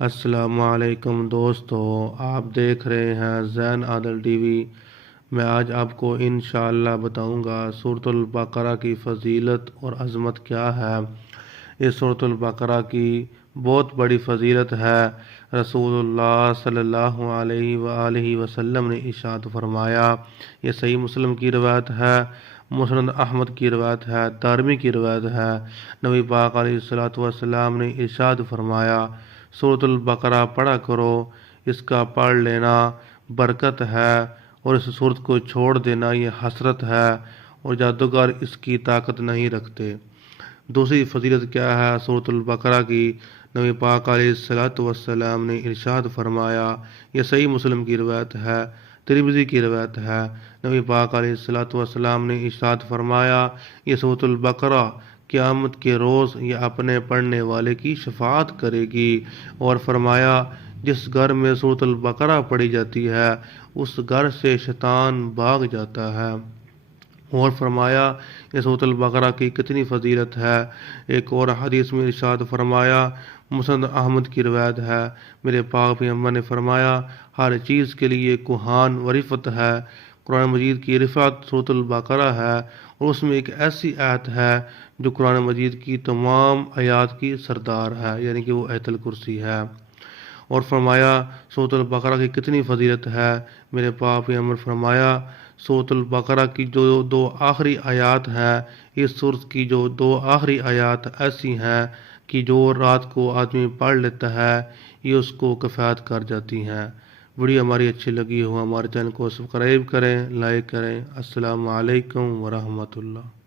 السلام علیکم دوستو، آپ دیکھ رہے ہیں زین عادل ٹی وی۔ میں آج آپ کو انشاءاللہ بتاؤں گا سورۃ البقرہ کی فضیلت اور عظمت کیا ہے۔ اس سورۃ البقرہ کی بہت بڑی فضیلت ہے۔ رسول اللہ صلی اللہ علیہ وآلہ وسلم نے ارشاد فرمایا، یہ صحیح مسلم کی روایت ہے، مسند احمد کی روایت ہے، دارمی کی روایت ہے۔ نبی پاک علیہ الصلوۃ والسلام نے ارشاد فرمایا، سورۃ البقرہ پڑھا کرو، اس کا پڑھ لینا برکت ہے، اور اس سورت کو چھوڑ دینا یہ حسرت ہے، اور جادوگر اس کی طاقت نہیں رکھتے۔ دوسری فضیلت کیا ہے سورۃ البقرہ کی؟ نبی پاک علیہ الصلوۃ والسلام نے ارشاد فرمایا، یہ صحیح مسلم کی روایت ہے، ترمذی کی روایت ہے۔ نبی پاک علیہ الصلوۃ والسلام نے ارشاد فرمایا، یہ سورۃ البقرہ قیامت کے روز یہ اپنے پڑھنے والے کی شفاعت کرے گی، اور فرمایا جس گھر میں سورۃ البقرہ پڑھی جاتی ہے اس گھر سے شیطان بھاگ جاتا ہے۔ اور فرمایا یہ سورۃ البقرہ کی کتنی فضیلت ہے۔ ایک اور حدیث میں ارشاد فرمایا، مسند احمد کی روایت ہے، میرے پاک پیغمبر نے فرمایا، ہر چیز کے لیے کوہان و رفت ہے۔ قرآن مجید کی رفعت سورۃ البقرہ ہے، اور اس میں ایک ایسی آیت ہے جو قرآن مجید کی تمام آیات کی سردار ہے، یعنی کہ وہ آیت الکرسی ہے۔ اور فرمایا سورۃ البقرہ کی کتنی فضیلت ہے۔ میرے پاک پیغمبر فرمایا، سورۃ البقرہ کی جو دو آخری آیات ہیں، اس سورت کی جو دو آخری آیات ایسی ہیں کہ جو رات کو آدمی پڑھ لیتا ہے یہ اس کو کفایت کر جاتی ہیں۔ ویڈیو ہماری اچھی لگی ہو ہمارے چینل کو سبسکرائب کریں، لائک کریں۔ السلام علیکم ورحمۃ اللہ۔